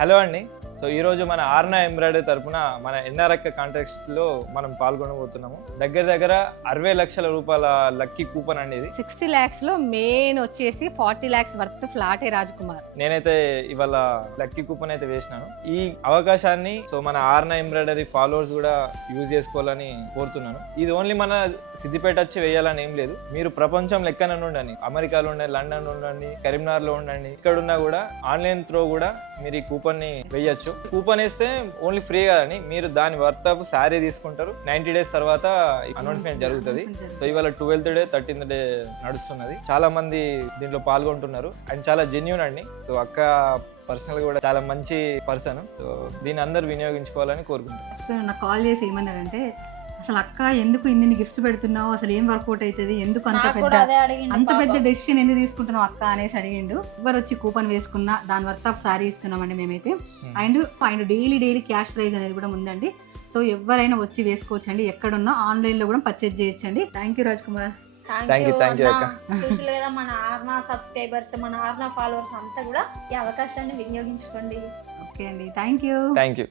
Hello అండి. So ఈరోజు మన ఆర్నా ఎంబ్రాయిడరీ తరపున మన ఎన్ఆర్ఎక్క కాంటెస్ట్లో మనం పాల్గొనబోతున్నాము. దగ్గర 60 లక్షల రూపాయల లక్కీ కూపన్ అండి ఇది. 60 lakhs లో మెయిన్ వచ్చేసి 40 lakhs వర్త్ ఫ్లాటే రాజ్కుమార్. నేనైతే ఇవాళ లక్కీ కూపన్ అయితే వేసినాను. ఈ అవకాశాన్ని సో మన ఆర్నా ఎంబ్రాయిడరీ ఫాలోవర్స్ కూడా యూజ్ చేసుకోవాలని కోరుతున్నాను. ఇది ఓన్లీ మన సిద్దిపేట వచ్చి వేయాలని ఏం లేదు. మీరు ప్రపంచం లెక్కన ఉండండి, అమెరికాలో ఉండండి, లండన్ ఉండండి, కరీంనగర్లో ఉండండి, ఇక్కడున్నా కూడా ఆన్లైన్ త్రో కూడా మీరు ఈ కూపన్ ని వేయచ్చు. కూపన్ వేస్తే ఓన్లీ ఫ్రీ కదండి, మీరు దాని వర్త్ ఆఫ్ శారీ తీసుకుంటారు. 90 days తర్వాత అనౌన్స్మెంట్ జరుగుతుంది. సో ఇవాళ 12th డే 13th డే నడుస్తున్నది. చాలా మంది దీంట్లో పాల్గొంటున్నారు అండ్ చాలా జెన్యూన్ అండి. సో అక్క పర్సనల్ కూడా చాలా మంచి పర్సన్. సో దీన్ని అందరు వినియోగించుకోవాలని కోరుకుంటున్నాను. ఫస్ట్ నాకు కాల్ చేసి ఏమన్నారంటే, అసలు అక్క ఎందుకు ఇన్ని గిఫ్ట్స్ పెడుతున్నావు, అసలు ఏం వర్కౌట్ అవుతుంది, ఎందుకు అంత పెద్ద డెసిషన్ ఎందుకు తీసుకుంటున్నావు అక్క అనేసి అడిగిండు. ఎవరు వచ్చి కూపన్ వేసుకున్నా దాని వర్త్ ఆఫ్ సారీ ఇస్తున్నామండి మేమైతే. అండ్ డైలీ క్యాష్ ప్రైజ్ అనేది కూడా ఉందండి. సో ఎవరైనా వచ్చి వేసుకోవచ్చండి, ఎక్కడున్నా ఆన్లైన్ లో కూడా పర్చేజ్ చేయొచ్చండి. Thank you Raj Kumar. Thank you అక్క. లేదా మన ఆర్నా సబ్స్క్రైబర్స్, మన ఆర్నా ఫాలోవర్స్ అంతా కూడా ఈ అవకాశాన్ని వినియోగించుకోండి. ఓకే అండి, థ్యాంక్ యూ.